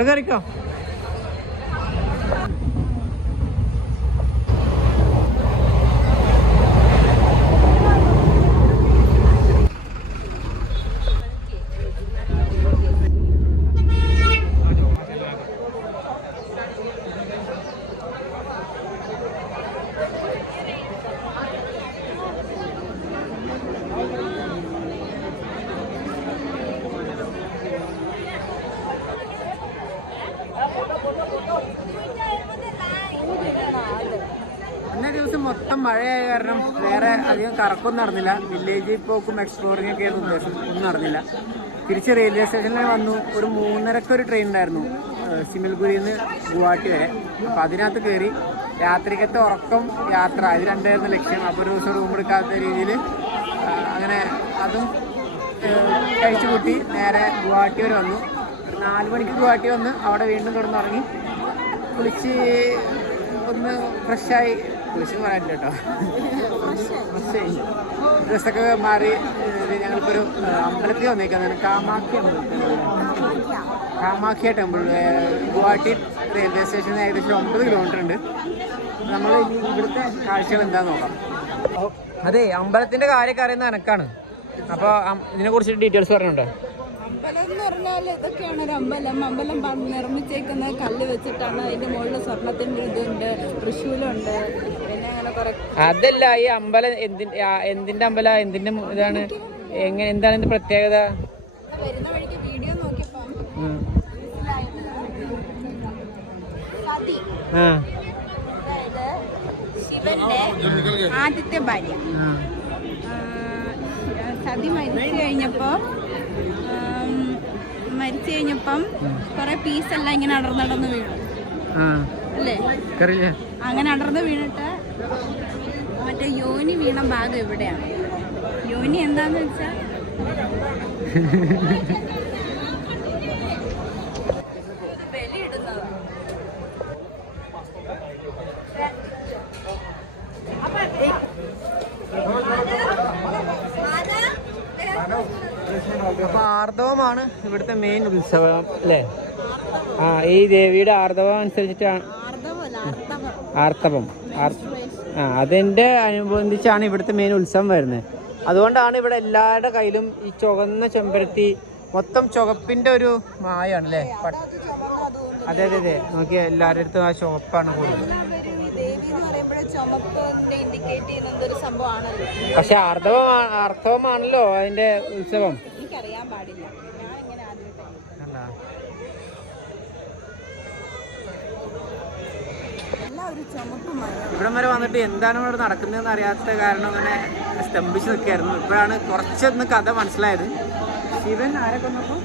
ഇവിടെ കയറിക്കോ. അന്നേ ദിവസം മൊത്തം മഴയായ കാരണം വേറെ അധികം കറക്കൊന്നും നടന്നില്ല. വില്ലേജ് പോക്കും എക്സ്പ്ലോറിംഗ് ഒക്കെ ആയിരുന്നു ഉദ്ദേശം. ഒന്നും നടന്നില്ല. തിരിച്ച് റെയിൽവേ സ്റ്റേഷനിൽ വന്നു. ഒരു 3:30 ഒരു ട്രെയിൻ ഉണ്ടായിരുന്നു സിമിൽഗുരിയിൽ നിന്ന് ഗുവാഹട്ടി വരെ. അപ്പോൾ അതിനകത്ത് കയറി രാത്രിക്കത്തെ ഉറക്കം യാത്ര ഇത് രണ്ടായിരുന്നു ലക്ഷ്യം. അപ്പോൾ ഒരു ദിവസം റൂം എടുക്കാത്ത രീതിയിൽ അങ്ങനെ അതും കഴിച്ചു കൂട്ടി നേരെ ഗുവാഹട്ടി വരെ വന്നു. ഒരു 4 മണിക്ക് ഗുവാഹട്ടി വന്ന് അവിടെ വീണ്ടും കിടന്നുറങ്ങി കുളിച്ച് ഒന്ന് ഫ്രഷായി. കുളിച്ചെന്ന് പറയാനില്ല കേട്ടോ, ഫ്രഷായി ഡ്രസ്സൊക്കെ മാറി ഞങ്ങളിപ്പോൾ ഒരു അമ്പലത്തിൽ വന്നേക്കുന്നത്. കാമാഖ്യ ടെമ്പിൾ ഗുവാഹട്ടി റെയിൽവേ സ്റ്റേഷനിൽ ഏകദേശം 9 കിലോമീറ്റർ ഉണ്ട്. നമ്മൾ ഇവിടുത്തെ കാഴ്ചകൾ എന്താന്ന് നോക്കാം. അതെ, അമ്പലത്തിന്റെ കാര്യമൊക്കെ അറിയുന്ന എനക്കാണ്. അപ്പോൾ ഇതിനെ കുറിച്ച് ഡീറ്റെയിൽസ് പറഞ്ഞുണ്ടോ? അമ്പലം എന്ന് പറഞ്ഞാൽ ഇതൊക്കെയാണ് ഒരു അമ്പലം. അമ്പലം നിർമ്മിച്ചേക്കുന്ന കല്ല് വെച്ചിട്ടാണ്. അതിന്റെ മുകളിൽ സ്വർണത്തിന്റെ ഇതുണ്ട്, തൃശ്ശൂലുണ്ട്, പിന്നെ അങ്ങനെ കുറെ. അതല്ല, ഈ അമ്പലം എന്തിന്റെ അമ്പലം, എന്തിന്റെ ഇതാണ്, എന്താണ് ഇതിന്റെ പ്രത്യേകത? വരുന്ന വഴിക്ക് വീഡിയോ നോക്കിയപ്പോ അതായത് ശിവന്റെ ആദ്യത്തെ ഭാര്യ സതി മരിച്ചു കഴിഞ്ഞപ്പം കൊറേ പീസെല്ലാം ഇങ്ങനെ അടർന്നടന്ന് വീണു അല്ലേ? അങ്ങനെ അടർന്ന് വീണിട്ട് മറ്റേ യോനി വീണ ഭാഗം എവിടെയാണ്? യോനി എന്താന്ന് വെച്ചാ ബലിയിടുന്നത്. അപ്പൊ ആർദവമാണ് ഇവിടുത്തെ മെയിൻ ഉത്സവം അല്ലേ? ഈ ദേവിയുടെ ആർദവം അനുസരിച്ചിട്ടാണ് ആർത്തവം. അതിന്റെ അനുബന്ധിച്ചാണ് ഇവിടുത്തെ മെയിൻ ഉത്സവം വരുന്നത്. അതുകൊണ്ടാണ് ഇവിടെ എല്ലാവരുടെ കയ്യിലും ഈ ചുവന്ന ചെമ്പരത്തി, മൊത്തം ചുവപ്പിന്റെ ഒരു മായാണ് അല്ലേ? അതെ അതെ അതെ, നോക്കിയാൽ എല്ലാവരുടെ അടുത്തും ആ ചുവപ്പാണ് കൂടുതൽ. പക്ഷെ ആർത്തവമാണല്ലോ അതിന്റെ ഉത്സവം. എനിക്കറിയാൻ പാടില്ല. ഇവിടം വരെ വന്നിട്ട് എന്താണ് ഇവിടെ നടക്കുന്നതെന്ന് അറിയാത്ത കാരണം അങ്ങനെ സ്തംഭിച്ച് നിൽക്കായിരുന്നു. ഇപ്പോഴാണ് കുറച്ചൊന്ന് കഥ മനസ്സിലായത്. ശിവൻ ആരെ കൊന്നപ്പോ?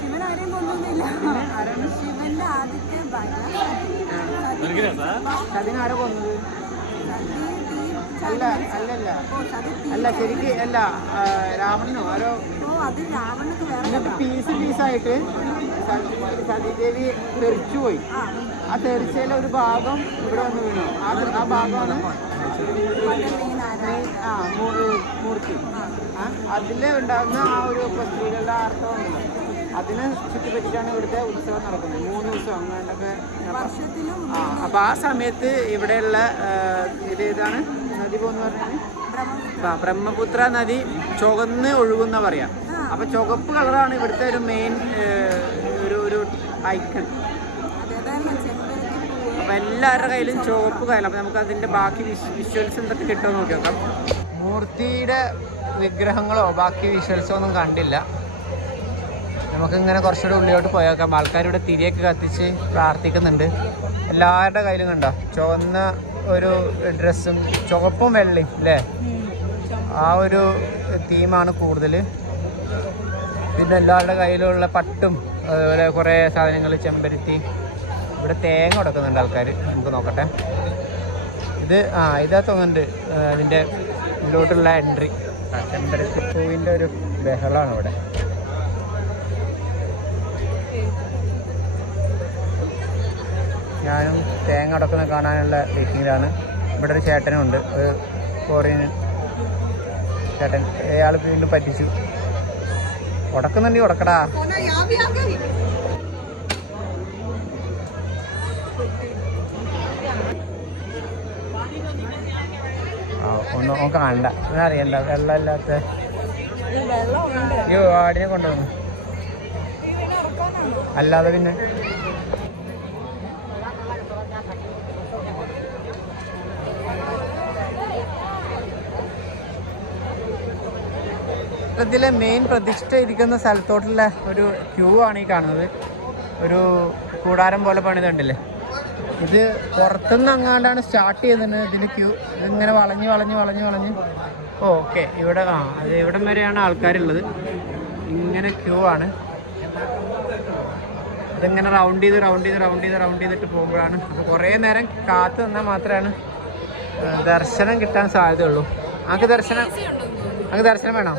ശിവൻ ആരെയും കൊന്നൊന്നുമില്ല. ശിവന്റെ ആദ്യത്തെ അതിനാരെ കൊന്നത്? അല്ല ശരിക്ക് അല്ല, രാവണനോ ആരോ. എന്നിട്ട് പീസായിട്ട് സതീദേവി തെറിച്ചുപോയി. ആ തെറിച്ചയിലെ ഒരു ഭാഗം ഇവിടെ വന്ന് വീണു. ആ ഭാഗമാണ് മൂർത്തി. അതിൽ ഉണ്ടാകുന്ന ആ ഒരു സ്ത്രീകളുടെ ആർത്തവം അതിനെ ചുറ്റിപ്പറ്റിട്ടാണ് ഇവിടുത്തെ ഉത്സവം നടക്കുന്നത്. 3 ദിവസം അങ്ങനെയൊക്കെ. അപ്പൊ ആ സമയത്ത് ഇവിടെയുള്ള ഇതാണ് നദി പോകുന്ന പറഞ്ഞാൽ ബ്രഹ്മപുത്ര നദി ചുവന്ന് ഒഴുകുന്ന പറയാം. അപ്പൊ ചുവപ്പ് കളറാണ് ഇവിടുത്തെ ഒരു മെയിൻ ഒരു ഐക്കൺ. അപ്പൊ എല്ലാവരുടെ കയ്യിലും ചുവപ്പ് കയ്യിലും. അപ്പൊ നമുക്ക് അതിന്റെ ബാക്കി വിഷ്വൽസ് എന്തൊക്കെ കിട്ടുമെന്ന് നോക്കി നോക്കാം. മൂർത്തിയുടെ വിഗ്രഹങ്ങളോ ബാക്കി വിഷ്വൽസോ ഒന്നും കണ്ടില്ല. നമുക്കിങ്ങനെ കുറച്ചുകൂടെ ഉള്ളിലോട്ട് പോയേക്കാം. ആൾക്കാരിവിടെ തിരിയൊക്കെ കത്തിച്ച് പ്രാർത്ഥിക്കുന്നുണ്ട്. എല്ലാവരുടെ കയ്യിലും കണ്ടോ ചുവന്ന ഒരു ഡ്രസ്സും ചുവപ്പും വെള്ളയും അല്ലേ? ആ ഒരു തീമാണ് കൂടുതൽ. പിന്നെ എല്ലാവരുടെ കയ്യിലുള്ള പട്ടും അതുപോലെ കുറേ സാധനങ്ങൾ, ചെമ്പരത്തി. ഇവിടെ തേങ്ങ കൊടുക്കുന്നുണ്ട് ആൾക്കാർ. നമുക്ക് നോക്കട്ടെ. ഇതാ തോന്നുന്നുണ്ട് അതിൻ്റെ ഇതിലോട്ടുള്ള എൻട്രി. ചെമ്പരത്തി പൂവിൻ്റെ ഒരു ബഹളമാണ് ഇവിടെ. ഞാനും തേങ്ങ ഉടക്കുന്ന കാണാനുള്ള വെയിറ്റിങ്ങിലാണ്. ഇവിടെ ഒരു ചേട്ടനുണ്ട്, ഒരു ഫോറിൻ ചേട്ടൻ. അയാൾ വീണ്ടും പറ്റിച്ചു. ഉടക്കുന്നുണ്ടെങ്കിൽ ഉടക്കടാ. ഒന്നും കാണണ്ട, അറിയണ്ട. വെള്ളമില്ലാത്ത അയ്യോ ആടിനെ കൊണ്ടുവന്നു. അല്ലാതെ പിന്നെ ഇതിലെ മെയിൻ പ്രതിഷ്ഠ ഇരിക്കുന്ന സ്ഥലത്തോട്ടുള്ള ഒരു ക്യൂ ആണ് ഈ കാണുന്നത്. ഒരു കൂടാരം പോലെ പണിതുണ്ടല്ലേ. ഇത് പുറത്തുനിന്ന് അങ്ങാണ്ടാണ് സ്റ്റാർട്ട് ചെയ്തത്. ഇതിൽ ക്യൂ ഇതിങ്ങനെ വളഞ്ഞ് ഓക്കെ ഇവിടെ അത് ഇവിടം വരെയാണ് ആൾക്കാരുള്ളത്. ഇങ്ങനെ ക്യൂ ആണ്. ഇതിങ്ങനെ റൗണ്ട് ചെയ്തിട്ട് പോകുമ്പോഴാണ്. അപ്പോൾ കുറേ നേരം കാത്തു നിന്നാൽ മാത്രമാണ് ദർശനം കിട്ടാൻ സാധ്യതയുള്ളൂ. നമുക്ക് ദർശനം വേണോ?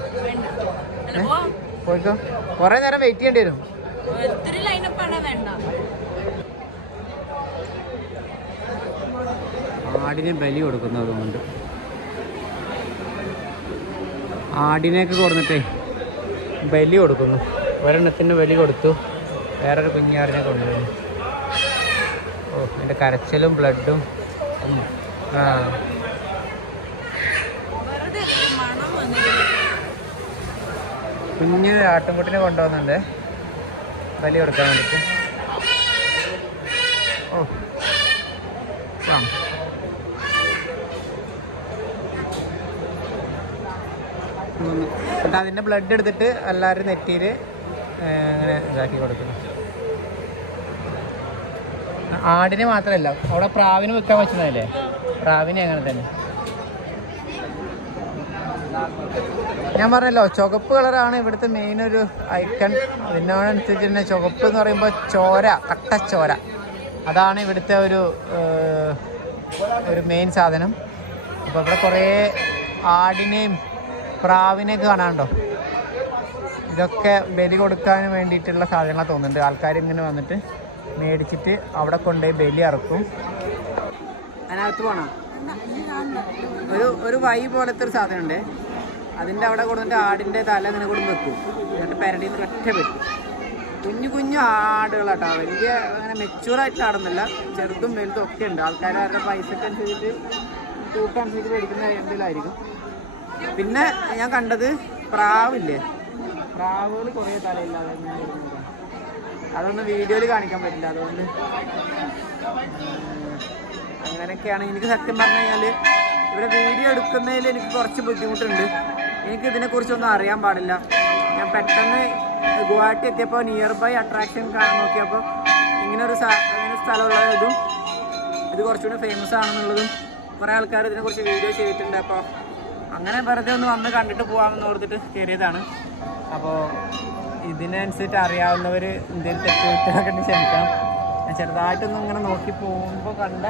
പോയിക്കോ. കുറേ നേരം വെയിറ്റ് ചെയ്യേണ്ടി വരും. ആടിനെ ബലി കൊടുക്കുന്നതുകൊണ്ട് ആടിനെയൊക്കെ കൊടുത്തിട്ടേ ബലി കൊടുക്കുന്നു. ഒരെണ്ണത്തിന് ബലി കൊടുത്തു, വേറൊരു കുഞ്ഞാടിനെ കൊണ്ടുവന്നു. ഓ എൻ്റെ കരച്ചിലും ബ്ലഡും. കുഞ്ഞ് ആട്ടുംകുട്ടിനെ കൊണ്ടുവന്നുണ്ട് ബലി കൊടുക്കാൻ വേണ്ടിയിട്ട്. ഓ എന്നിട്ട് അതിൻ്റെ ബ്ലഡ് എടുത്തിട്ട് എല്ലാവരും നെറ്റിയിൽ അങ്ങനെ ഇതാക്കി കൊടുക്കുന്നു. ആടിനെ മാത്രമല്ല, അവിടെ പ്രാവിന് വെക്കാൻ പറ്റുന്നതല്ലേ, പ്രാവിനെ അങ്ങനെ തന്നെ. ഞാൻ പറഞ്ഞല്ലോ ചുവപ്പ് കളറാണ് ഇവിടുത്തെ മെയിൻ ഒരു ഐക്കൺ. അതിനോടനുസരിച്ച് തന്നെ ചുവപ്പ് എന്ന് പറയുമ്പോൾ ചോര, കട്ടച്ചോര, അതാണ് ഇവിടുത്തെ ഒരു മെയിൻ സാധനം. അപ്പോൾ ഇവിടെ കുറേ ആടിനെയും പ്രാവിനെയൊക്കെ കാണാനുണ്ടോ. ഇതൊക്കെ ബലി കൊടുക്കാൻ വേണ്ടിയിട്ടുള്ള സാധനങ്ങളാണ് തോന്നുന്നുണ്ട്. ആൾക്കാർ ഇങ്ങനെ വന്നിട്ട് മേടിച്ചിട്ട് അവിടെ കൊണ്ടുപോയി ബലി അറക്കും. അതിനകത്ത് പോകണം. ഒരു വൈ പോലത്തെ ഒരു സാധനമുണ്ട്. അതിൻ്റെ അവിടെ കൊടുത്തിട്ട് ആടിൻ്റെ തല ഇങ്ങനെ കൊണ്ട് വെക്കും. എന്നിട്ട് പെരടിയിൽ നിന്ന് ഒറ്റ വെക്കും. കുഞ്ഞു ആടുകളാട്ടോ. വലിയ അങ്ങനെ മെച്യൂറായിട്ടുള്ള ആടൊന്നുമില്ല, ചെറുതും വലുതും ഒക്കെ ഉണ്ട്. ആൾക്കാർ അവരുടെ പൈസക്ക് അനുസരിച്ചിട്ട് തൂക്കനുസരിച്ച് മേടിക്കുന്ന എന്തെങ്കിലും ആയിരിക്കും. പിന്നെ ഞാൻ കണ്ടത് പ്രാവില്ലേ, പ്രാവുകൾ കുറേ തലയില്ലാതെ അതൊന്നും വീഡിയോയിൽ കാണിക്കാൻ പറ്റില്ല. അതുകൊണ്ട് അങ്ങനെയൊക്കെയാണ്. എനിക്ക് സത്യം പറഞ്ഞു കഴിഞ്ഞാൽ ഇവിടെ വീഡിയോ എടുക്കുന്നതിൽ എനിക്ക് കുറച്ച് ബുദ്ധിമുട്ടുണ്ട്. എനിക്ക് ഇതിനെക്കുറിച്ചൊന്നും അറിയാൻ പാടില്ല. ഞാൻ പെട്ടെന്ന് ഗുവാഹട്ടി എത്തിയപ്പോൾ നിയർ ബൈ അട്രാക്ഷൻ കാണാൻ നോക്കിയപ്പോൾ ഇങ്ങനെ സ്ഥലമുള്ളതും ഇത് കുറച്ചുകൂടി ഫേമസ് ആണെന്നുള്ളതും കുറേ ആൾക്കാർ ഇതിനെക്കുറിച്ച് വീഡിയോ ചെയ്തിട്ടുണ്ട്. അപ്പോൾ അങ്ങനെ വെറുതെ ഒന്ന് വന്ന് കണ്ടിട്ട് പോകാമെന്ന് ഓർത്തിട്ട് കയറിയതാണ്. അപ്പോൾ ഇതിനനുസരിച്ച് അറിയാവുന്നവർ എന്തെങ്കിലും തെറ്റുകുറ്റമൊക്കെ ക്ഷമിക്കണം. ഞാൻ ചെറുതായിട്ടൊന്നും ഇങ്ങനെ നോക്കി പോകുമ്പോൾ കണ്ട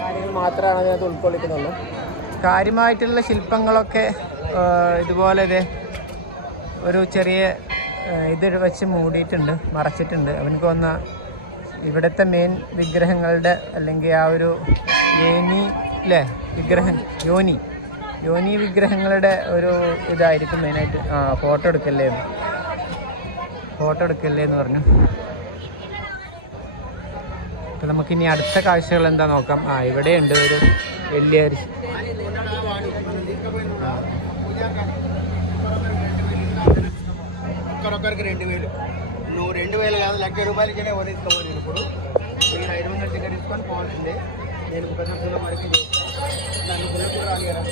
കാര്യങ്ങൾ മാത്രമാണ് അതിനകത്ത് ഉൾക്കൊള്ളിക്കുന്നുള്ളൂ. കാര്യമായിട്ടുള്ള ശില്പങ്ങളൊക്കെ ഇതുപോലെ ഒരു ചെറിയ ഇത് വെച്ച് മൂടിയിട്ടുണ്ട്, മറച്ചിട്ടുണ്ട്. അവനക്ക് വന്ന ഇവിടുത്തെ മെയിൻ വിഗ്രഹങ്ങളുടെ അല്ലെങ്കിൽ ആ ഒരു യോനി വിഗ്രഹങ്ങളുടെ ഒരു ഇതായിരിക്കും മെയിനായിട്ട്. ഫോട്ടോ എടുക്കല്ലേ എന്ന് പറഞ്ഞു. അപ്പം നമുക്കിനി അടുത്ത കാഴ്ചകൾ എന്താ നോക്കാം. ഇവിടെയുണ്ട് ഒരു വലിയ ఒక్కరొక్కరికి 2000. నువ్వు 2000 కాదు, ₹1,00,000 ఇచ్చినా కొనిస్తావు. నేను ఇప్పుడు మీరు 500 టికెట్ తీసుకొని పోవాల్సిందే. నేను 10 కిలో వరకు నన్ను కూడా రానియరా.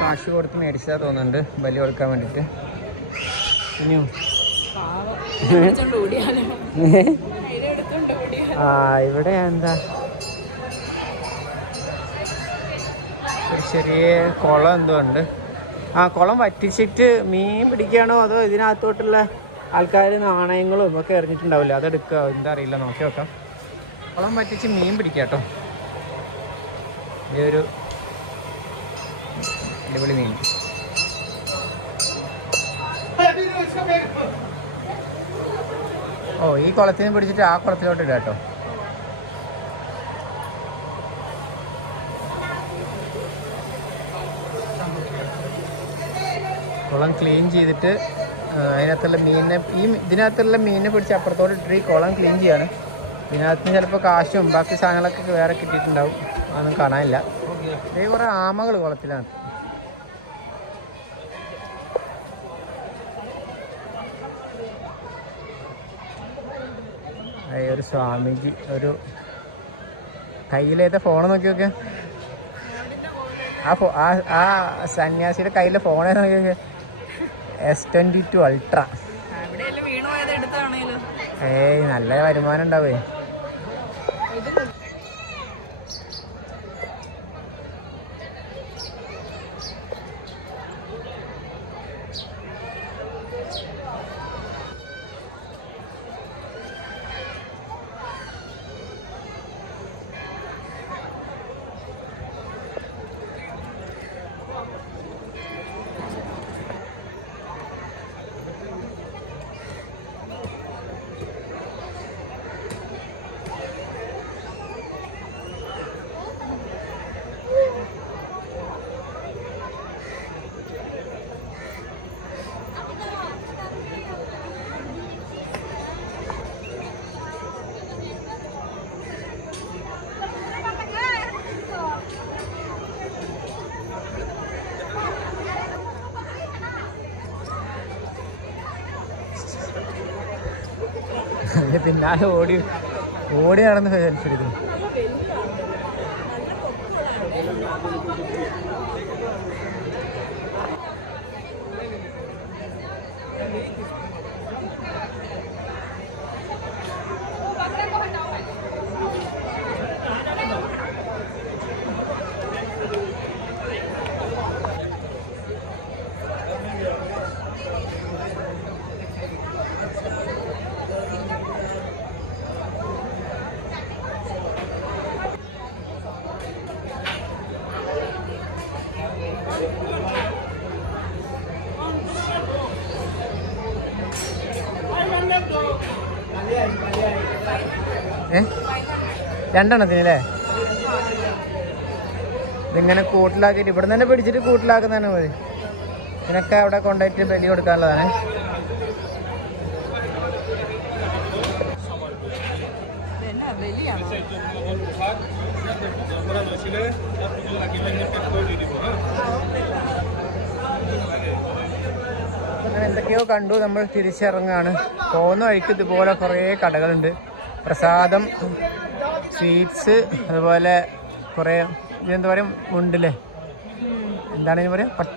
കാശ് കൊടുത്ത് മേടിച്ചാൽ തോന്നുന്നുണ്ട് ബലി കൊടുക്കാൻ വേണ്ടിയിട്ട്. ഇനിയും ഇവിടെ എന്താ ഒരു ചെറിയ കുളം എന്തോ ഉണ്ട്. കുളം വറ്റിച്ചിട്ട് മീൻ പിടിക്കുകയാണോ അതോ ഇതിനകത്തോട്ടുള്ള ആൾക്കാർ നാണയങ്ങളും ഒക്കെ എറിഞ്ഞിട്ടുണ്ടാവില്ല, അതെടുക്കുക എന്താ അറിയില്ല, നോക്കി നോക്കാം. കുളം വറ്റിച്ച് മീൻ പിടിക്കുക കേട്ടോ. ഇതൊരു അടിപൊളി മീൻ. ഓ, ഈ കുളത്തിന് പിടിച്ചിട്ട് ആ കുളത്തിലോട്ട് ഇടാം കേട്ടോ. കുളം ക്ലീൻ ചെയ്തിട്ട് അതിനകത്തുള്ള മീനിനെ ഇതിനകത്തുള്ള മീനിനെ പിടിച്ച് അപ്പുറത്തോട്ട് ഇട്ടിട്ട് ഈ കുളം ക്ലീൻ ചെയ്യാണ്. ഇതിനകത്ത് ചിലപ്പോൾ കാശും ബാക്കി സാധനങ്ങളൊക്കെ വേറെ കിട്ടിയിട്ടുണ്ടാവും, അതൊന്നും കാണാനില്ല. ഇതേ കുറേ ആമകൾ കുളത്തിലാണ്. ഒരു സ്വാമിജി ഒരു കയ്യിലേത്തെ ഫോൺ നോക്കി നോക്കിയാ, ആ സന്യാസിയുടെ കയ്യിലെ ഫോൺ നോക്കി, S22 Ultra. ഏയ് നല്ല വരുമാനം ഉണ്ടാവേ. പിന്നാലെ ഓടി നടന്ന് സെൽഫി എടുക്കും. രണ്ടെണ്ണത്തിനല്ലേ? ഇതിങ്ങനെ കൂട്ടിലാക്കിയിട്ട് ഇവിടെ തന്നെ പിടിച്ചിട്ട് കൂട്ടിലാക്കുന്നതാണ് മതി. ഇതിനൊക്കെ അവിടെ കൊണ്ടുപോയിട്ട് ബലി കൊടുക്കാനുള്ളതാണ്. അങ്ങനെ എന്തൊക്കെയോ കണ്ടു. നമ്മൾ തിരിച്ചിറങ്ങാണ്. പോകുന്ന വഴിക്ക് ഇതുപോലെ കുറേ കടകളുണ്ട്. പ്രസാദം, സ്വീറ്റ്സ്, അതുപോലെ കുറേ ഇതെന്താ പറയുക, മുണ്ടില്ലേ, എന്താണ് ഇതിന് പറയുക, പട്ട.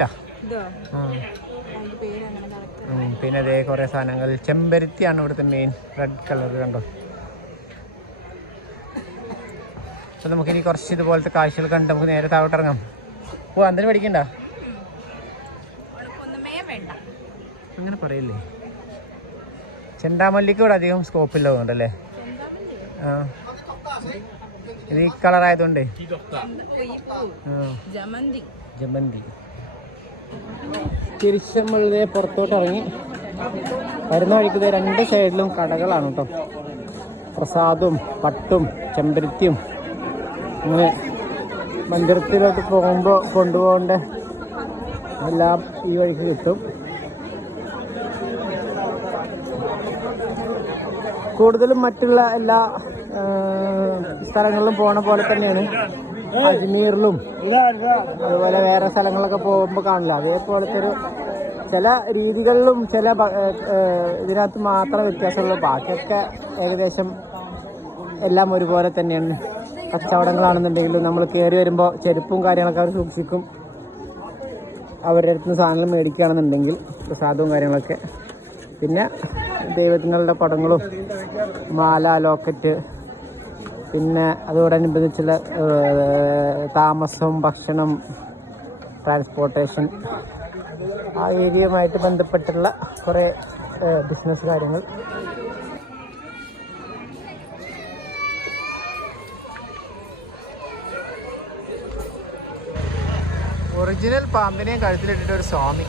പിന്നെ അതേ കുറേ സാധനങ്ങൾ. ചെമ്പരത്തിയാണ് ഇവിടുത്തെ മെയിൻ, റെഡ് കളർ കണ്ടോ. അപ്പോൾ നമുക്കിനി കുറച്ച് ഇതുപോലത്തെ കാഴ്ചകൾ കണ്ട് നമുക്ക് നേരെ താഴോട്ട് ഇറങ്ങാം. ഓ, എന്തിനു പഠിക്കണ്ട, അങ്ങനെ പറയില്ലേ. ചെണ്ടാമല്ലിക്ക് ഇവിടെ അധികം സ്കോപ്പില്ല തോന്നുന്നുണ്ടല്ലേ? ആ, ഇത് ഈ കളറായതുകൊണ്ട് ജമന്തി. തിരിച്ച് നമ്മളിതേ പുറത്തോട്ട് ഇറങ്ങി. വരുന്ന വഴിക്ക് രണ്ട് സൈഡിലും കടകളാണ് കേട്ടോ. പ്രസാദവും പട്ടും ചെമ്പരത്തിയും അങ്ങനെ മന്ദിരത്തിലോട്ട് പോകുമ്പോൾ കൊണ്ടുപോകേണ്ട എല്ലാം ഈ വഴിക്ക് കിട്ടും. കൂടുതലും മറ്റുള്ള എല്ലാ സ്ഥലങ്ങളിലും പോണ പോലെ തന്നെയാണ്. അജ്മീറിലും അതുപോലെ വേറെ സ്ഥലങ്ങളിലൊക്കെ പോകുമ്പോൾ കാണില്ല. അതേപോലത്തെ ഒരു ചില രീതികളിലും ചില ഇതിനകത്ത് മാത്രം വ്യത്യാസമുള്ളൂ. ബാക്കിയൊക്കെ ഏകദേശം എല്ലാം ഒരുപോലെ തന്നെയാണ്. കച്ചവടങ്ങളാണെന്നുണ്ടെങ്കിലും നമ്മൾ കയറി വരുമ്പോൾ ചെരുപ്പും കാര്യങ്ങളൊക്കെ അവർ സൂക്ഷിക്കും. അവരുടെ അടുത്ത് നിന്ന് സാധനങ്ങൾ മേടിക്കുകയാണെന്നുണ്ടെങ്കിൽ പ്രസാദവും കാര്യങ്ങളൊക്കെ. പിന്നെ ദൈവങ്ങളുടെ പടങ്ങളും മാല, ലോക്കറ്റ്, പിന്നെ അതോടനുബന്ധിച്ചുള്ള താമസം, ഭക്ഷണം, ട്രാൻസ്പോർട്ടേഷൻ, ആ ഏരിയയുമായിട്ട് ബന്ധപ്പെട്ടുള്ള കുറേ ബിസിനസ് കാര്യങ്ങൾ. ഒറിജിനൽ പാമ്പിനെയും കഴുത്തിലിട്ടിട്ട് ഒരു സ്വാമി.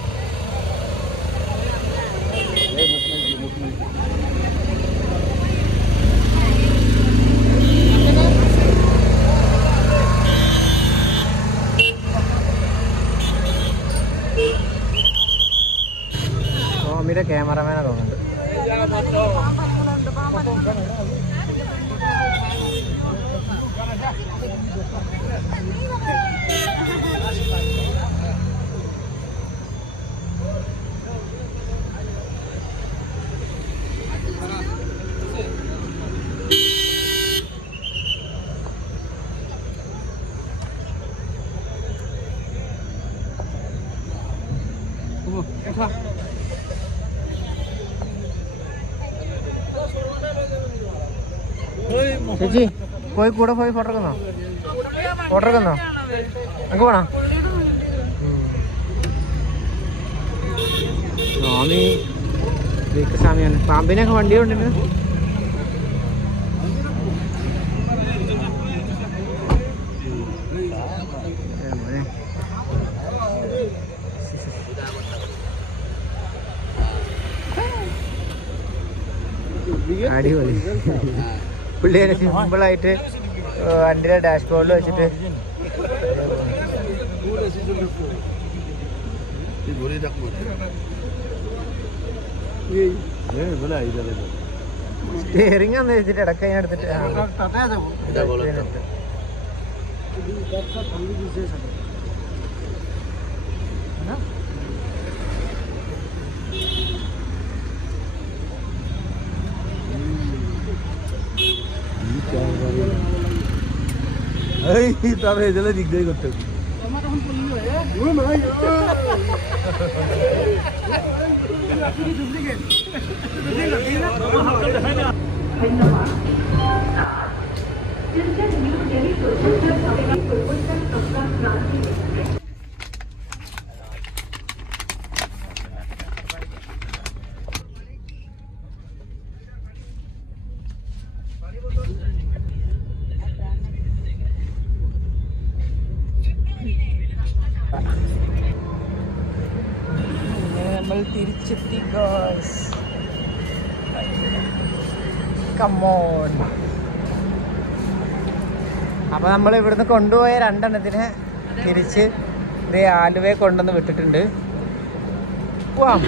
ചേച്ചി പോയി കൂടെ പോയി ഫോട്ടോ എടുക്കുന്നോ? ഫോട്ടോ എടുക്കുന്നോ? നമുക്ക് പോണോ? സ്വാമി സ്വാമിയാണ്. പാമ്പിനൊക്കെ വണ്ടി കൊണ്ടിരുന്നു. അടിപൊളി. പുള്ളിയെ സിമ്പിളായിട്ട് വണ്ടിയുടെ ഡാഷ്ബോർഡിൽ വെച്ചിട്ട് സ്റ്റിയറിംഗ് ഒന്ന് വെച്ചിട്ട് ഇടയ്ക്ക് ഞാൻ എടുത്തിട്ട് ഇതിലെ ദിഗ്ഗ കിട്ടും. നമ്മൾ തിരിച്ചെത്തി ഗോയ്സ്. കമ്മോൺ. അപ്പോൾ നമ്മൾ ഇവിടുന്ന് കൊണ്ടുപോയ 2 എണ്ണത്തിനെ തിരിച്ച് ആലുവയെ കൊണ്ടുവന്ന് വിട്ടിട്ടുണ്ട്. പോവാം.